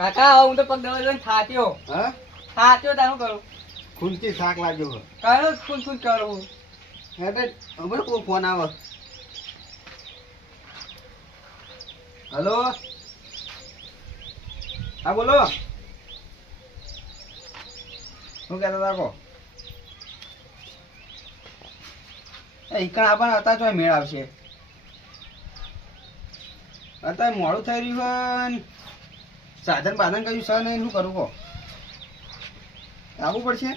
કાકા હું તો પગ દવા લઈને થાક્યો. હા થાક્યો તારું કરું. ખૂનથી થાક લાગ્યો હે. કાયો કુન કુન કરું. હેડે હવે કોઈ ફોન આવે. હલો હા બોલો શું કહેતા હતા કો ઈકણ આપણને હતા ચોય મેળ આવશે. અત્યારે મોડું થઈ રહ્યું હોય ને સાધન બાધન કયું સર નહીં શું કરું કહો આવવું પડશે.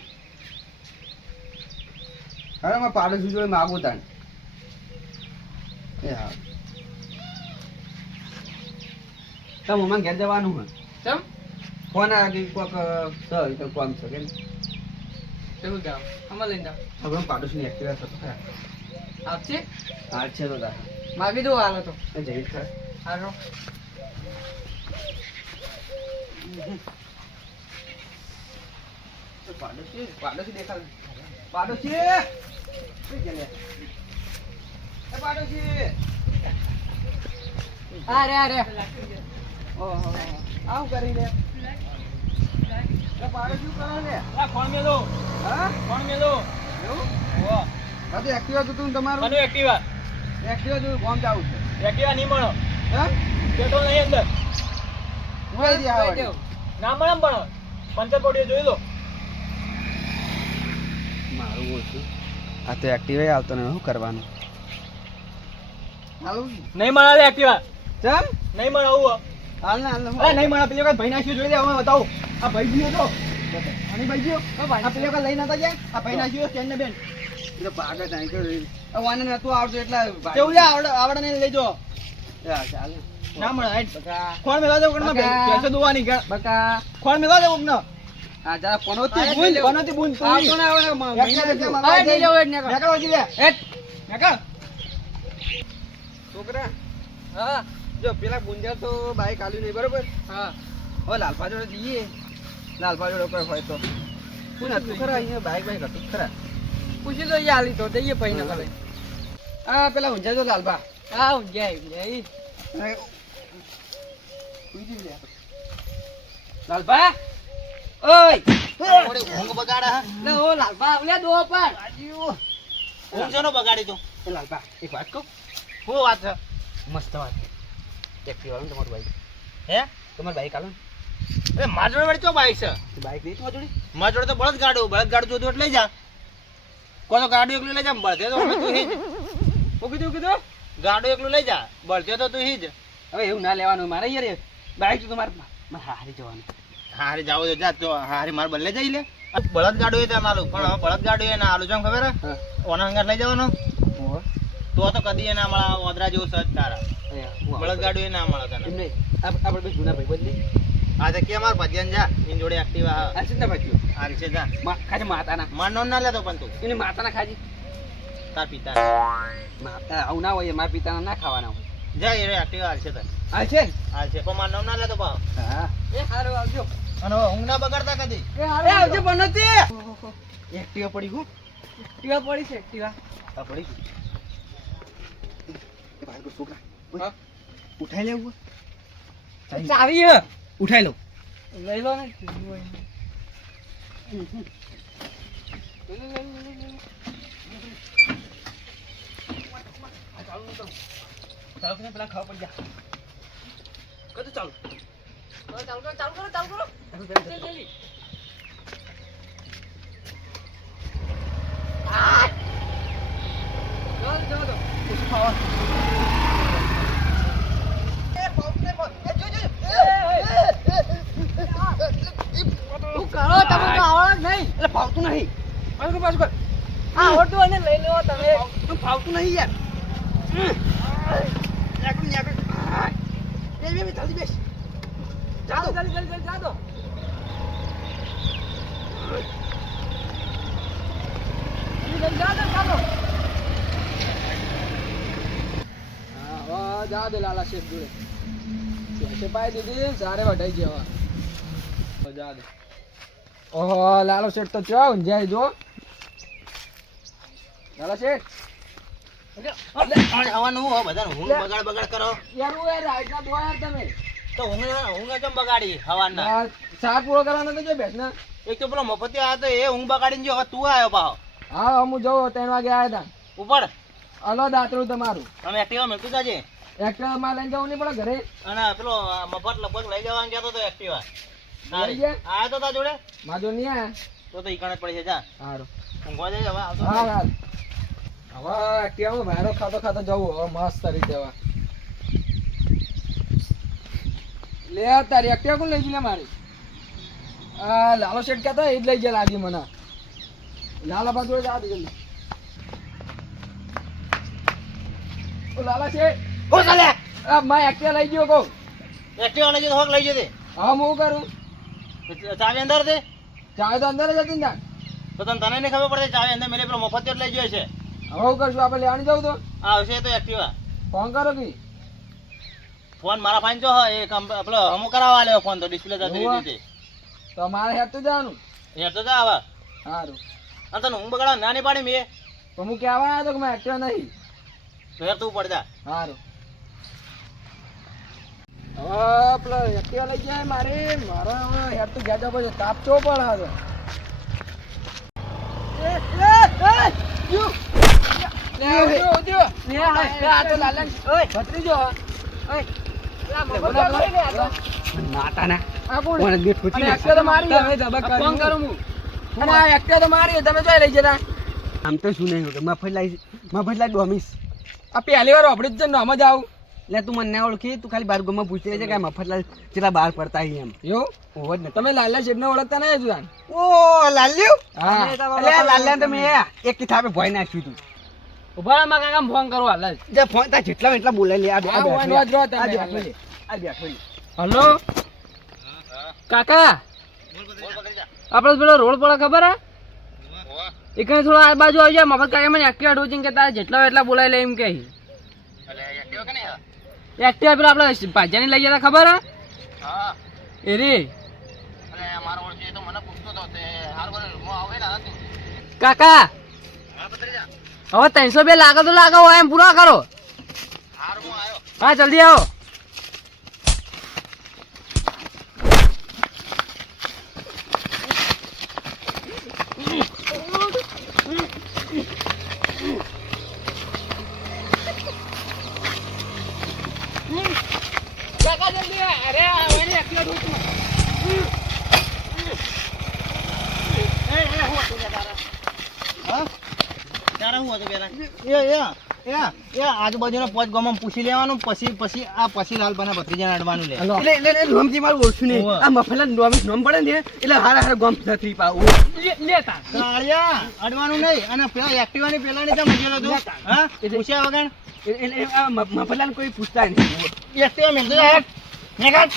હવે મારે પાડોશી જોડે માગું તાણ એ હા તો મમ્મા ઘેર જવાનું હોય ચમ ફોન આવી કોઈક સર તો કોમ છે કે કેવું જાવ અમાર લઈને જાવ. હવે પાડોશીની એક્ટિવા થતો ખરા આવશે હા છે તો તાર માગી દો હાલો તો જઈ ખરા હાલો. પાડોશી પાડોશી દેખાડ પાડોશી કઈ ગયા લે? એ પાડોશી અરે ઓહો આવું કરી લે. એ પાડોશી શું કરે લે? ફોન મેલો હા ફોન મેલો એવું ઓ હા તો એક્ટિવા તો તું તમારું મને એક્ટિવા એક્ટિવા જોયું કોમ જાવું છે એક્ટિવા નહીં મળો હા પેટ્રોલ નહીં અંદર ઉભા દે આવા દે. ના મળે પણ પંચર પડીએ જોઈ લો મારું ઓછું આ તો એક્ટિવા આવતો ને શું કરવાનું હાલું નહીં મળે એક્ટિવા ચાલ નહીં મળે આવું હાલ ને હાલ અરે નહીં મળે પેલો ભાઈ નાખ્યું જોઈ લે હવે બતાવું આ ભાઈ ગયો તો અને ભાઈ ગયો આ પેલો લઈ નતા જાય આ ભાઈ નાખ્યું સ્ટેન્ડ ને બેન એ તો પાગત આઈ તો વાને નતું આવતું એટલે કેવું લે આવડે ને લઈ જો ચાલ ના મળે હાઈટ બકા ખોણ મેલા દે કોણ બકા. પૈસે દોવાની કે બકા ખોણ મેલા દે કોણ આ જા પનોતી આ બુન લઈ કોનાથી બુન તું આવતો ને આવે મહિના એકલા પછી આ નહીં જવું એટલે મેકળ વજી લે હેટ મેકળ છોકરા હા જો પેલા ગુંજા તો બાઈક આલ્યું નહીં બરોબર હા હવે લાલપા જોડે જઈએ લાલપા જોડે કોઈ હોય તો કોણ હતું ખરા અહીંયા બાઈક બાઈક હતું ખરા પૂછી તો યાલી તો દઈએ પૈ ન કરે. આ પેલા ઊંઝા જો લાલપા હા હું જાય લાલપા ઓય ઊંઘ બગાડા લે ઓ લાલબા લે દો પર ઊંઘ જોનો બગાડી તું એ લાલપા એક વાત કહું શું વાત છે મસ્ત વાત એક્ટિવા વાળું તમારું બાઈક હે તમારું બાઈક આલો એ માર જોડે વળી ચો બાઈક છે બાઈક નહીં તમારી જોડે માર જોડે તો બળદ ગાડું જોતું એટલે લઈ જા કોઈ તો ગાડું એકલું લઈ જા બળદે તો તું હિજ શું કીધું ગાડું એકલું લઈ જા બળદે તો તું હિજ હવે એવું ના લેવાનું મારે યાર બાઈક તો તમારે મારે હારી જવાનું હારી જાવ તો જા તો હારી માર બદલે જઈ લે બળદ ગાડું એ ત્યાં આલું પણ હવે બળદ ગાડું એ ના આલું છે ખબર હે હા ઓના હંગાર લઈ જવાનો ઓહો તો કદી એ ના મળે ઓદરા જેવું સજ તારા બળદ ગાડું એ ના મળે તને એમ નહીં આપણે બે જૂના ભાઈ બદલી આ તો કે માર ભજન જા એની જોડે એક્ટિવા આ ચિંતા ભાઈ હારી છે જા ખાલી માતાના માર નો ના લેતો પણ તું એની માતાના ખાજી તાર પિતા માતા આવું ના હોય મારા પિતાના ના ખાવાના હોય જા એ એક્ટિવા હાલ છે તને આ છે હાલ છે પણ માર નો ના લેતો પાવ હા એ હારું આવજો અને હવે ઊંઘ ના બગાડતા કદી એ હારું આવજો પણ નથી એક્ટિવા પડી ગયું ટીવા પડી છે ટીવા આ પડી ગયું એ ભાઈ છોકરા હા ઉઠાઈ લેવું ચાવી હે ઉઠાઈ લઉં લઈ લો ને ચાલો કે પેલા ખાવા પડી જા કદું ચાલુ ચાલુ કરો ચાલુ કરો જલ્દી જો ઓછું ખાવા તું કરો તમે તો આવડે નહીં એટલે ફાવતું નહીં પાછું કર આવડતું અને લઈ લો તમે ફાવતું નહીં યાર જલ્દી બેસ ચાલો જલ્દી જાદો ચાલો હા જા દે લાલા શેઠ જોડે શેઠે પાઈ દીધી સારે વઢાઈ જેવા જા દે ઓહો લાલો શેઠ તો ચો જાય જો લાલા શેઠ આવવાનું હો બધાને ઊંઘ બગાડ કરો યાર ઓ યાર આટલા દો યાર તમે તો ઊંઘ કેમ બગાડી હવારના? આ શાક પૂરો કરવાનો તો જો બેસના. એક તો પેલો મફતી આવ્યો તો એ ઊંઘ બગાડીને જો, હવે તું આવ્યો પાછો. હા હું જઉં 3 વાગે આવ્યા ઉપર હતા. હલો દાતરું તમારું તમે એક્ટિવા મેળતું જાજે. એક્ટિવા માં લઈને જવું નહીં પડે ઘરે. અને પેલો મફત લગભગ લઈ જવાનું કહેતો તો એક્ટિવા. લઈ ગયા? આવ્યો તો તાર જોડે? માજો નહીં આયા. તો ઈ કણે જ પડી છે, જા સારું. ઊંઘવા જઈએ હવે. આવતો હા હા હવે એક્ટિવામાં ભારો ખાતો ખાતો જવું હવે મસ્ત રીતે હવે. લે આ તારી એક્ટિવા કોણ લઈ ગયું લે મારી? આ લાલો શેઠ કહેતો એ જ લઈ ગયા લાગી મને. લાલા બાજુ જા દે જલ્દી. ઓ લાલા શેઠ ઓ ચાલે આ મેં એક્ટિવા લઈ ગયો કહું. એક્ટિવા લઈ જતો હોક લઈ જતે. હવે હું કરું? ચાવી અંદર દે. ચાય તો અંદર જ હતી ને. તો તને નહીં ખબર પડે ચાવી અંદર મેલે પેલો મફત જ લઈ ગયો છે. હવે હું કરશું આપણે લેવાની જવું તો આવશે તો એક્ટિવા. ફોન કરો કે ફોન મારા ફાઈન જો એ પેલો હમો કરાવવા લેવો ફોન તો ડિસ્પ્લે જતી હોવા. હતી. તો મારે હેઠ તો જવાનું. યાર તો જા હવે. સારું અને તને ઊંઘ બગાડવા ના નહીં પાડી મેં. તો હું કહેવા આવ્યો તો કે મેં એક્ટિવા નહીં. તો યાર તું પડ જા. સારું હવે પેલો એક્ટિવા લઈ જાય મારે હેઠ તો ગયા પછી તાપ ચો પડે હવે. આમ તો શું નહીં મફતલાલ ડોમીસ આ પહેલી વાર આપડે જ નામ જ આવું. એટલે તું મને ના ઓળખી, તું ખાલી બાર ગોમાં પૂછી છે કે મફતલાલ કેટલા બહાર પડતા અહીં એમ. એવું ઓવો જ ને. તમે લાલા શેઠ ને ઓળખતા નહીં હજુ તાન? ઓ લાલ્યું, હા અલ્યા લાલ્યા તો મેં એક કિતાબે ભોય નાખ્યું તું. ઉભા માં કાકા ફોન કરો હાલ જ. જે ફોન તા જેટલા એટલા બોલાય લે. આ આ વાન વાત જો તમે. આ બેઠો લે. હલો કાકા આપડે પેલો રોડ પડે ખબર હે? એક થોડો આ બાજુ આવી જાય. મફત કાકા મને એક્ટિવા ડોચિંગ કે તારે જેટલા એટલા બોલાય લે એમ કે. એક્ટિવા પેલા આપડે ભાજ્યાની લઈ જતા ખબર હે? એ રે કાકા હવે 302 લાગે તો લાગે હોય એમ પૂરા કરો. હા જલ્દી આવો. કાકા જલ્દી અરે આવવાની એક્ટિવા ઠોકું. આજુબાજુના પોચ ગામમાં પૂછી લેવાનું, પછી લાલ બના ભત્રીજાને અડવાનું લે. એટલે નોમથી મારું ઓળખું નહીં. હોવે. આ મફતલાલ ડોમીસ નોમ પડે ને એટલે હારા ગોમ થતી પાવ. લેતા કાળિયા અડવાનું નહીં. અને પેલા એક્ટિવાની પેલાની જેમ મૂકેલો તું. હા પૂછ્યા વગર એટલે આ મફતલાલ કોઈ પૂછતા નહીં. એક્ટિવા મેલતો જા હેઠ. નેકાટ.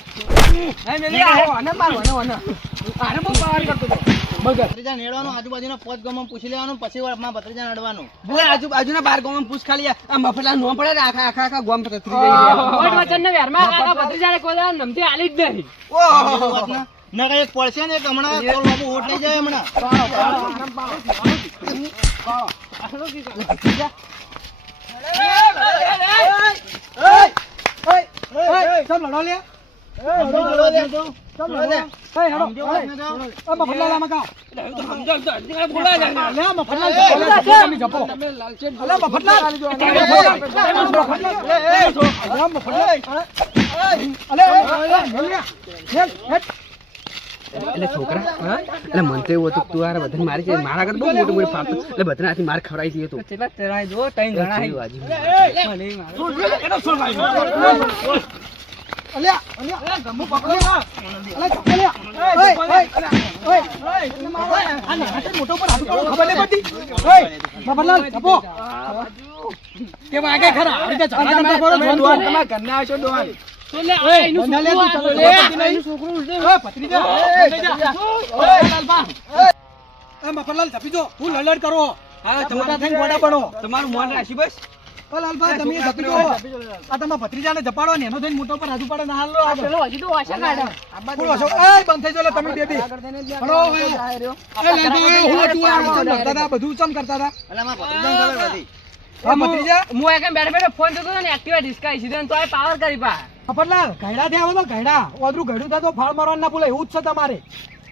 ભત્રીજા નેડવાનું, આજુબાજુના પોચ ગામમાં પૂછી લેવાનું, પછી માં ભત્રીજાને અડવાનું. આજુબાજુના બાર ગામ પૂછ ખાલી આ મફતલાલ નોમ પડે ને આખા ગોમ થતી ના કઈ પડશે ને એક હમણાં કોલ બાબુ ઓટ લઈ જાય હમણાં. એટલે છોકરા એટલે મન તો એવું હતું તું યાર બધાને મારી છે મારા આગળ બહુ મોટું મોટું ફાવતું એટલે બધાને હાથી માર ખવડાવી દીધો તું. મફતલાલ જપી જો હું લડડ કરો. મોટા થઈને ગોડા પડો. તમારું મન રાખી બસ. લાલભાઈ તમે જપી જો. આ તમારા ભત્રીજાને જપાડો ને એનો થઈને મોટો પર હાજુ પડે ના હાલો. પેલો હજી તો વાસા કાઢે. ફૂલ વાસો. એ બંધ થઈ જો લે તમે બેબી. હલો એ લાલભાઈ હું તું આ કરતા હતા બધું ચમ કરતા હતા. એટલે માં ભત્રીજાને ખબર હતી. હા ભત્રીજા હું એક બેઠો બેઠો ફોન જોતો ને એક્ટિવા ડિસ્કાઈ સીધો તો આ પાવર કરી પા મફતલાલ ઘયડા થયા હો તો ઘયડા ઓદરું ઘયડું થાય તો ફાળ મારવાનું ના ભૂલે એવું જ છે તમારે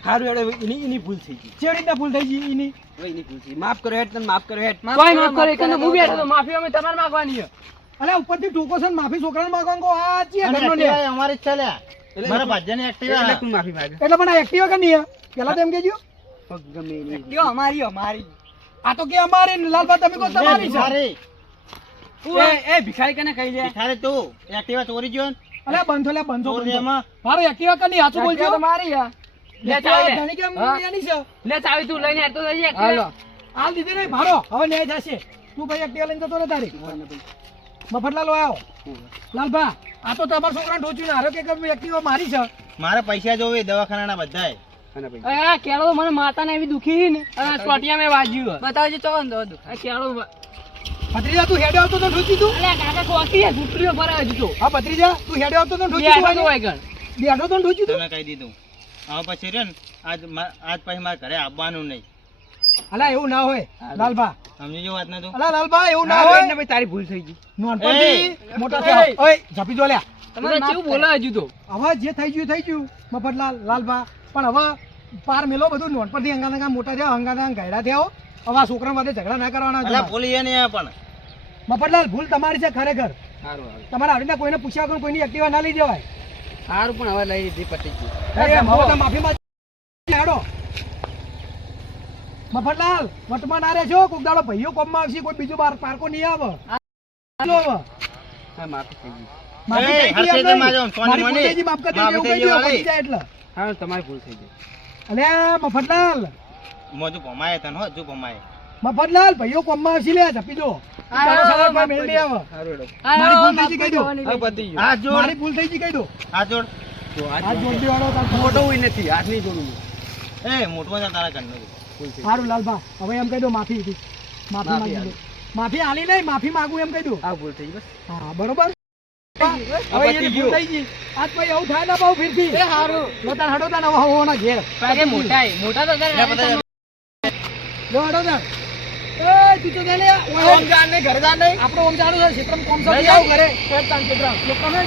હારું હેડો એની ભૂલ થઈ ગઈ ચેડી રીતના ભૂલ થઈ ગઈ એની હવે એની ભૂલ થઈ માફ કરો હેડ તને માફ કરો હેડ કોઈ માફ કરે કે હું બેઠો તો માફી અમે તમારે માંગવાની છે. અલે ઉપરથી ટોકો છે ને માફી છોકરાને માંગવાનું કહો આ ચિયા અને ઘરનો લે એક્ટિવા અમારી જ છે લ્યા. મારા ભાજ્યાની એક્ટિવા. એટલે તું માફી માંગે એટલે પણ આ એક્ટિવા કે નહીં પેલા તો એમ કેજો ગમે એની કયો અમારી આ તો કે અમારી ને લાલબા તમે કહો તમારી છે ભિખારી. એ ભિખારી કને કહી દે ભિખારી તું એક્ટિવા ચોરી ગયો ને? અલે બંધો લે બંધો ચોરી બંધો એમાં. મારો એક્ટિવા કે નહીં સાચું બોલજો તમારી છે. લે એક્ટિવા ચાવી જાણી કે હા. એની છે લે ચાવી તું લઈને હેડતો જજે હાલો હાલ દીધી નહીં ભારો હવે ન્યાય થશે તું ભાઈ એક્ટિવા લઈને જતો રે તારી મફતલાલ આવ્યો લાલભા આ તો તમારા છોકરાને ઠોચ્યું ને હારો કે એક્ટિવા મારી છે મારે પૈસા જોવે દવાખાનાના બધાય. અને ભાઈ આ કેળો તો મને માતાને એવી દુખી છે ને અને ટોટિયા મેં વાજ્યું બતાવજો ચોકન દો આ કેળો ભત્રીજા તું હેડે આવતો તો ઠોચી તું અલ્યા કાકા કોકી છે ગુટરીઓ ભરાય હજુ તો હા ભત્રીજા તું હેડે આવતો તો ઠોચી બેઠો તો તું હોય ગણ બેઠો તો ઠોચી તું તમે કહી દીધું. હવે પછી રહ્યો ને આજ પછી મારે ઘરે આવવાનું નહીં. અલા એવું ના હોય લાલભા સમજી જો વાત ને તું? અલા લાલભા એવું ના હારું હોય એટલે ભાઈ તારી ભૂલ થઈ ગઈ નોનપણથી મોટા થયા ઓય ઝાપી જો લ્યા તમે કેવું બોલો હજુ તો હવે જે થઈ ગયું થઈ ગયું મફતલાલ લાલભા પણ હવે પાર મેલો બધું નોનપણથી અંગા મોટા થયા અંગા ઘયડા થયા હવે આ છોકરા માટે ઝઘડા ના કરવાના અલા તમારે. ભૂલી ગયા ને પણ. મફતલાલ ભૂલ તમારી છે ખરેખર સારું સારું તમારે આવડીને કોઈને પૂછ્યા વગર કોઈની એક્ટિવા ના લઈ જવાય સારું પણ હવે લઈ લીધી પટી ગઈ હવે તો માફી માંગ હેડો મફતલાલ વટમાં ના રહેજો કોક દાડો ભાઈઓ કોમમાં આવશે કોઈ બીજો બાર પારકો નહીં આવે હાલો હવે. હા માફી થઈ ગઈ માફી એ, થઈ ગઈ હર્ષે એમ માજો, નહીં. સોની મારી મને. ભૂલ થઈ ગઈ, માફ કરી દેજો, માફી એવું થઈ કહી દો, પતી ગઈ, જાય એટલે. હા તમારી ભૂલ થઈ ગઈ અલ્યા મફતલાલ મોજું ભમાય તને હો, હજુ ભમાય. મફતલાલ ભાઈઓ કોમમાં આવશે લે ઝપી દો તારો સવાલ કોઈ મેળ નહીં આવે. સારું હેડો મારી ભૂલ થઈ ગઈ કહી દો હવે પતી ગયું હાથ જોડ. મારી ભૂલ થઈ ગઈ કહી દો હાથ જોડ. જો હાથ આજ જોડી વાળો તાર ખબર મોટો હોય નથી હાથ નહીં જોડું એ મોટો છે તારા ઘરનો. ભૂલ થઈ સારું લાલભા હવે એમ કહી દો માફી હતી માફી માફી માંગી દો માફી આલી નહીં માફી માંગુ એમ કહી દો આ ભૂલ થઈ ગઈ બસ હા બરોબર હવે પતી એની ભૂલ ગયું. થઈ ગઈ આજ ભાઈ એવું થાય ના પાઉં ફીરથી એ હારું લો તાર હડો તાર હવે હોવાના ઘેર કાકે મોટા તો કરે લો હડો તાર એ તું તો દે લે ઓમ જાણ નહીં ઘર જાણ નહીં આપણો ઓમ જાણું છે ક્ષેત્રમાં કોમ લઈ સૌથી જાઓ આવું ઘરે ક્ષેત્રમાં લોકોને